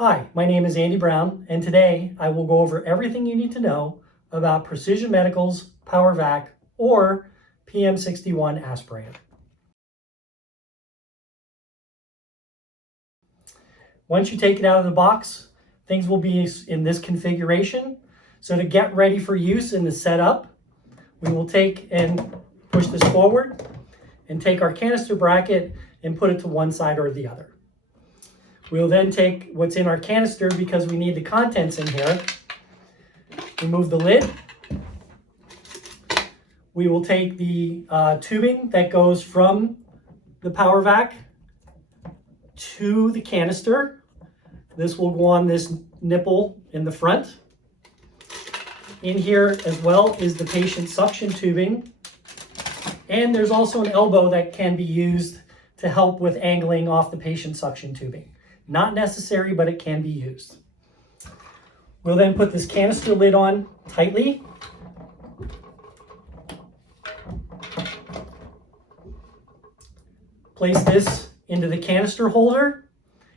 Hi, my name is Andy Brown, and today I will go over everything you need to know about Precision Medical's PowerVac or PM61 aspirator. Once you take it out of the box, things will be in this configuration. So to get ready for use in the setup, we will take and push this forward and take our canister bracket and put it to one side or the other. We'll then take what's in our canister because we need the contents in here. Remove the lid. We will take the tubing that goes from the PowerVac to the canister. This will go on this nipple in the front. In here as well is the patient suction tubing. And there's also an elbow that can be used to help with angling off the patient suction tubing. Not necessary, but it can be used. We'll then put this canister lid on tightly. Place this into the canister holder,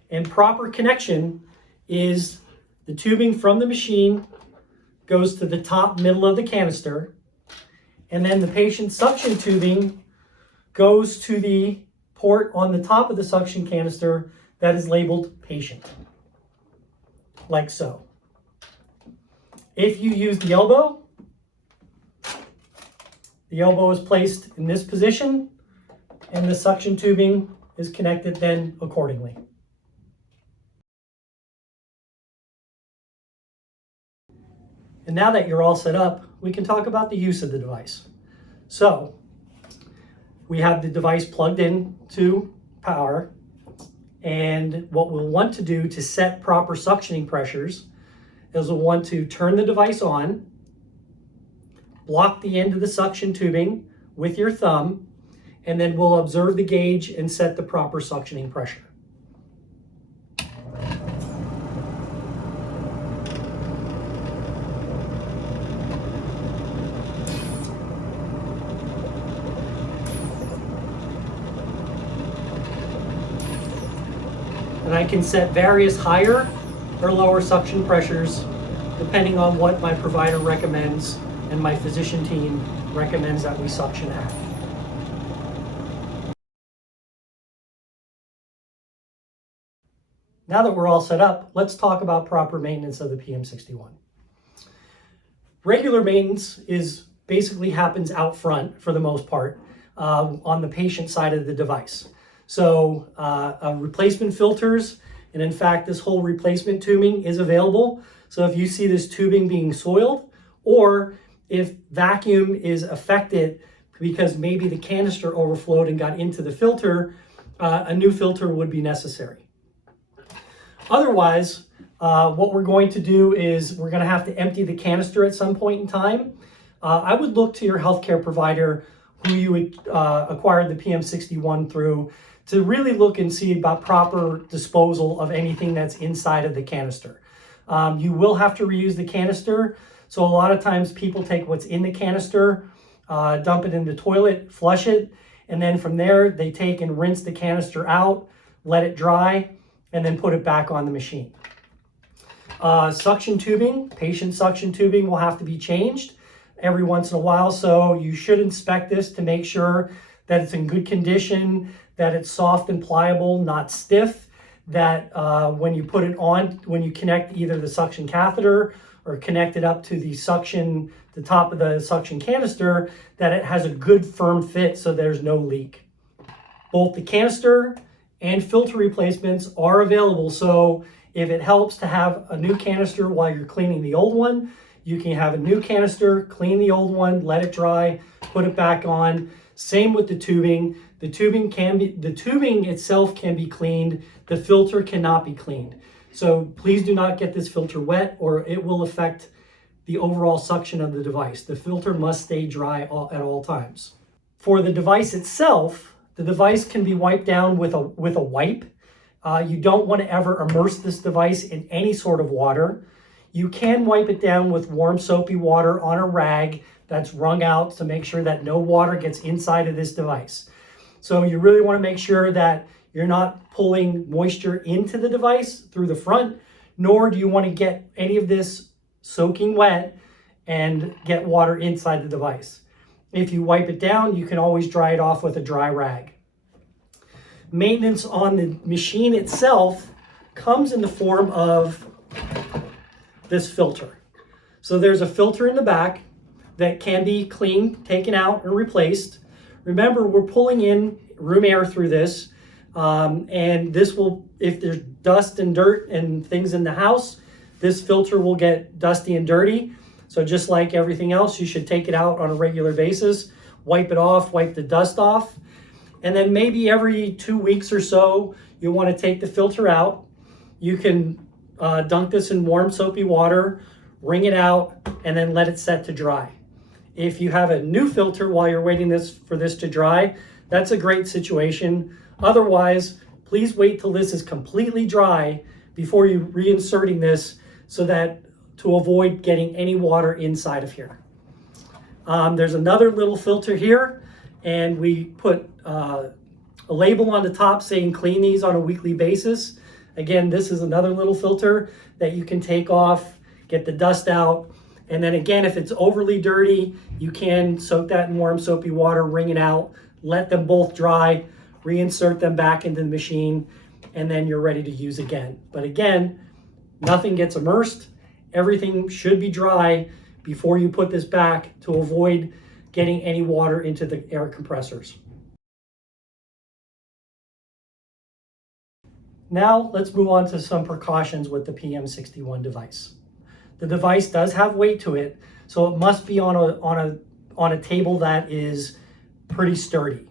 and proper connection is the tubing from the machine goes to the top middle of the canister, and then the patient suction tubing goes to the port on the top of the suction canister that is labeled patient, like so. If you use the elbow is placed in this position and the suction tubing is connected then accordingly. And now that you're all set up, we can talk about the use of the device. So we have the device plugged in to power. And what we'll want to do to set proper suctioning pressures is we'll want to turn the device on, block the end of the suction tubing with your thumb, and then we'll observe the gauge and set the proper suctioning pressure. And I can set various higher or lower suction pressures depending on what my provider recommends and my physician team recommends that we suction at. Now that we're all set up, let's talk about proper maintenance of the PM61. Regular maintenance basically happens out front for the most part on the patient side of the device. So replacement filters, and in fact, this whole replacement tubing is available. So if you see this tubing being soiled, or if vacuum is affected because maybe the canister overflowed and got into the filter, a new filter would be necessary. Otherwise, what we're going to do is we're going to have to empty the canister at some point in time. I would look to your healthcare provider who you would acquire the PM61 through to really look and see about proper disposal of anything that's inside of the canister. You will have to reuse the canister. So a lot of times people take what's in the canister, dump it in the toilet, flush it, and then from there they take and rinse the canister out, let it dry, and then put it back on the machine. Suction tubing, patient suction tubing will have to be changed every once in a while. So you should inspect this to make sure that it's in good condition, that it's soft and pliable, not stiff, that when you put it on, when you connect either the suction catheter or connect it up to the top of the suction canister, that it has a good firm fit so there's no leak. Both the canister and filter replacements are available. So if it helps to have a new canister while you're cleaning the old one, you can have a new canister, clean the old one, let it dry, put it back on. Same with the tubing. The tubing itself can be cleaned. The filter cannot be cleaned. So please do not get this filter wet or it will affect the overall suction of the device. The filter must stay dry at all times. For the device itself, the device can be wiped down with a wipe. You don't want to ever immerse this device in any sort of water. You can wipe it down with warm soapy water on a rag that's wrung out to make sure that no water gets inside of this device. So you really want to make sure that you're not pulling moisture into the device through the front nor do you want to get any of this soaking wet and get water inside the device. If you wipe it down, you can always dry it off with a dry rag. Maintenance on the machine itself comes in the form of this filter. So there's a filter in the back that can be cleaned, taken out, and replaced. Remember, we're pulling in room air through this, and this will, if there's dust and dirt and things in the house, this filter will get dusty and dirty. So just like everything else, you should take it out on a regular basis, wipe it off, wipe the dust off. And then maybe every 2 weeks or so, you want to take the filter out. You can dunk this in warm soapy water, wring it out, and then let it set to dry. If you have a new filter while you're waiting for this to dry, that's a great situation. Otherwise, please wait till this is completely dry before you reinserting this, so that to avoid getting any water inside of here. There's another little filter here, and we put a label on the top saying clean these on a weekly basis. Again, this is another little filter that you can take off, get the dust out. And then again, if it's overly dirty, you can soak that in warm soapy water, wring it out, let them both dry, reinsert them back into the machine, and then you're ready to use again. But again, nothing gets immersed. Everything should be dry before you put this back to avoid getting any water into the air compressors. Now let's move on to some precautions with the PM61 device. The device does have weight to it, so it must be on a table that is pretty sturdy.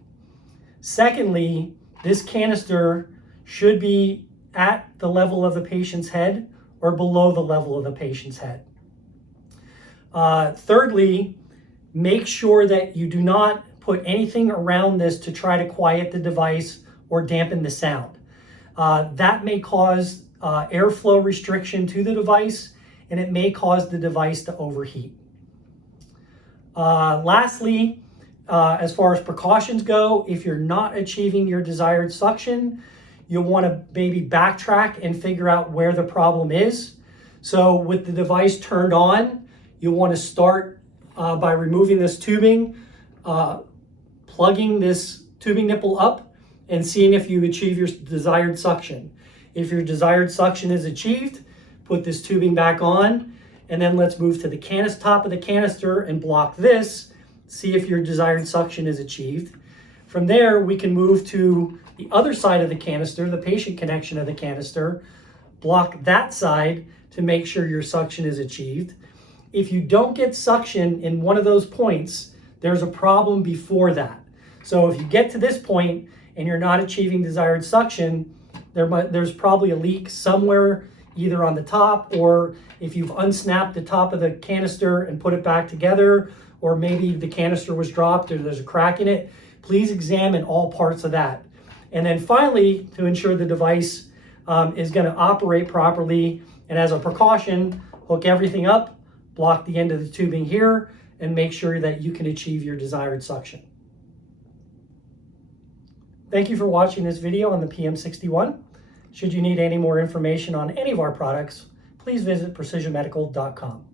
Secondly, this canister should be at the level of the patient's head or below the level of the patient's head. Thirdly, make sure that you do not put anything around this to try to quiet the device or dampen the sound. That may cause airflow restriction to the device, and it may cause the device to overheat. Lastly, as far as precautions go, if you're not achieving your desired suction, you'll want to maybe backtrack and figure out where the problem is. So with the device turned on, you'll want to start by removing this tubing, plugging this tubing nipple up, and seeing if you achieve your desired suction. If your desired suction is achieved, put this tubing back on, and then let's move to the top of the canister and block this, see if your desired suction is achieved. From there, we can move to the other side of the canister, the patient connection of the canister, block that side to make sure your suction is achieved. If you don't get suction in one of those points, there's a problem before that. So if you get to this point and you're not achieving desired suction, there's probably a leak somewhere, either on the top, or if you've unsnapped the top of the canister and put it back together, or maybe the canister was dropped or there's a crack in it. Please examine all parts of that. And then finally, to ensure the device is going to operate properly, and as a precaution, hook everything up, block the end of the tubing here, and make sure that you can achieve your desired suction. Thank you for watching this video on the PM61. Should you need any more information on any of our products, please visit precisionmedical.com.